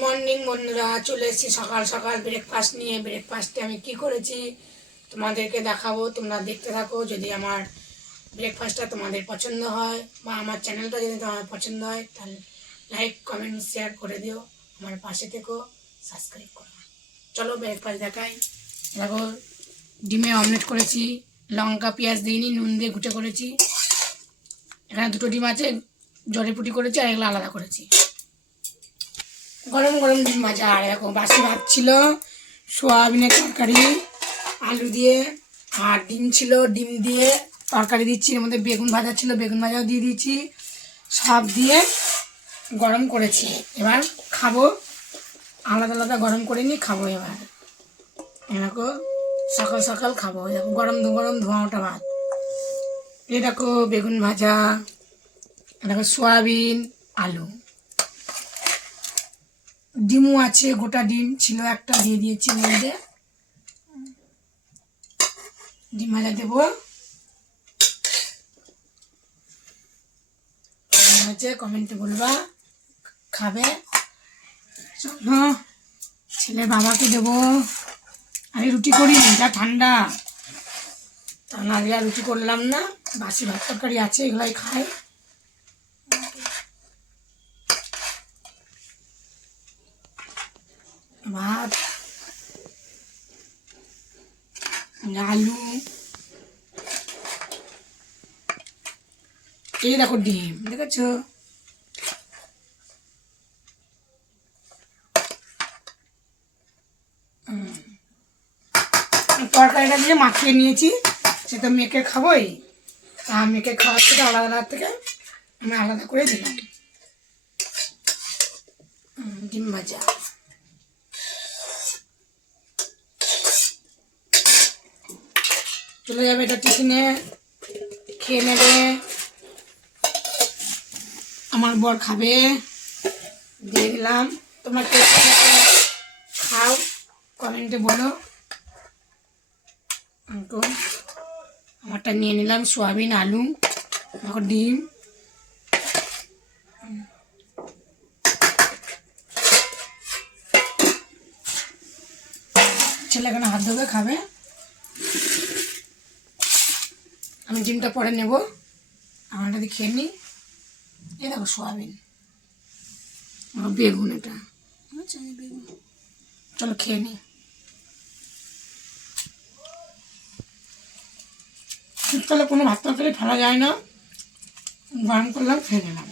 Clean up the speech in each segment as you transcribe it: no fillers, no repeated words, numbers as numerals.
Morning বন্ধুরা, চলে এসেছি সকাল সকাল ব্রেকফাস্ট নিয়ে। ব্রেকফাস্টে আমি কি করেছি তোমাদেরকে দেখাবো, তোমরা দেখতে থাকো। যদি আমার ব্রেকফাস্টটা তোমাদের পছন্দ হয় বা আমার চ্যানেলটা যদি তোমার পছন্দ হয়, তাহলে লাইক কমেন্ট শেয়ার করে দিও, আমার পাশে থেকো, সাবস্ক্রাইব করো। চলো ব্রেকফাস্ট দেখাই। দেখো, ডিমে অমলেট করেছি, লঙ্কা পেঁয়াজ দিইনি, নুন দিয়ে ঘুটে করেছি। এখানে দুটো ডিম আছে, জড়িপুটি করেছি, আর এগুলো আলাদা করেছি। গরম গরম ডিম ভাজা। আর এরকম বাসি ভাত ছিল, সোয়াবিনের তরকারি আলু দিয়ে, আর ডিম ছিল, ডিম দিয়ে তরকারি দিচ্ছি। এর মধ্যে বেগুন ভাজা ছিল, বেগুন ভাজাও দিয়ে দিয়েছি। সব দিয়ে গরম করেছি। এবার খাবো, আলাদা আলাদা গরম করে নিয়ে খাবো। এবার এরকম সকাল সকাল খাবো। এরকম গরম গরম ধোঁয়া ওঠা ভাত। এই দেখো বেগুন ভাজা, দেখো সোয়াবিন আলু, ডিমও আছে, গোটা ডিম ছিল একটা, দিয়ে দিয়েছি মধ্যে। ডিম ভাজা দেবো, হচ্ছে কমেন্টে বলবা খাবে। চলো ছেলের বাবাকে দেবো। আমি রুটি করি, এটা ঠান্ডা, তা না দিয়ে রুটি করলাম না। বাসি ভাত তরকারি আছে, এগুলাই খাই। ভাত, আলু, এই দেখো ডিম, দেখেছো? তরকারিটা দিয়ে মাখিয়ে নিয়েছি, সেটা মেখে খাবোই। তা মেখে খাওয়ার থেকে আলাদা আলাদা থেকে আমি আলাদা করে দিলাম। ডিম ভাজা, চলে যাবে এটা টিফিনে, খেয়ে নেবে। আমার বর খাবে, দিয়ে দিলাম। তোমরা কে খাও কমেন্টে বলো। আমারটা নিয়ে নিলাম, সোয়াবিন আলু, এখন ডিম। ছেলে এখানে হাত ধোবে খাবে, আমি ডিমটা পরে নেব। আমারটা দিয়ে খেয়ে নিই। এই দেখো সোয়াবিন, বেগুন, এটা বেগুন। চলো খেয়ে নিই। শীতকালে কোনো ভাত তরকারি ফেলা যায় না, গরম করলাম, খেয়ে নিলাম।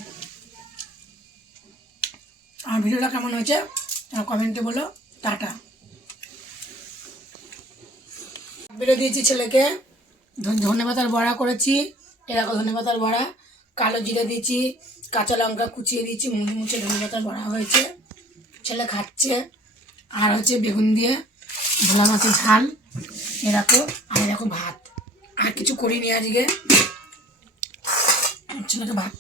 আর ভিডিওটা কেমন হয়েছে কমেন্টে বলো। টাটা। বেড়ে দিয়েছি ছেলেকে, ধনেপাতার বড়া করেছি। এরকম ধনেপাতার বড়া, কালো জিরে দিয়েছি, কাঁচা লঙ্কা কুচিয়ে দিয়েছি, মুছে মুছে ধনেপাতার বড়া হয়েছে। ছেলে খাচ্ছে। আর হচ্ছে বেগুন দিয়ে ভোলা মাছের ঝাল, এরকম। আর এরকম ভাত। আর কিছু করিনি আজকে। ছেলেকে ভাত,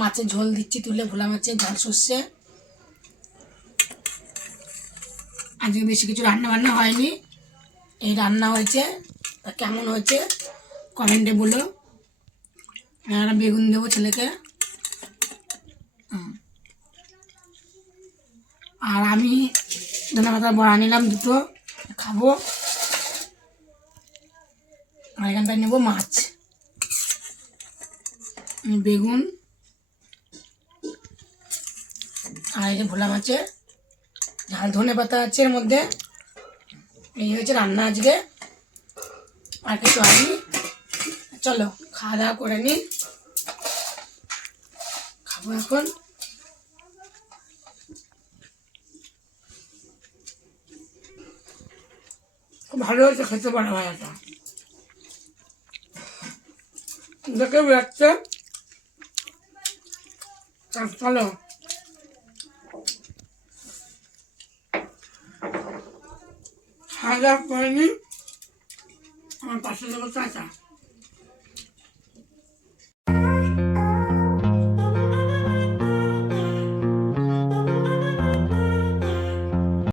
মাছের ঝোল দিচ্ছি তুলে, ভোলা মাছের ঝাল সর্ষে। আজকে বেশি কিছু রান্না বান্না হয়নি, এই রান্না হয়েছে। তা কেমন হয়েছে কমেন্টে বলো। বেগুন দেবো ছেলেকে। আর আমি ধনেপাতা বড়া নিলাম দুটো, খাবো। আর এখানটায় নেবো মাছ, বেগুন, আর এই যে ভোলা মাছের ঝাল, ধনেপাতা আছে এর মধ্যে। এই হয়েছে রান্না আজকে, আর কিছু হয়নি। চলো খাওয়া দাওয়া করে নিই, খাবো এখন। খুব ভালো হয়েছে খেতে, বড় ভাজাটা দেখে বেড়াচ্ছে। চলো খাওয়া দাওয়া করে নিই, আমার পাশে দেবো চাচা।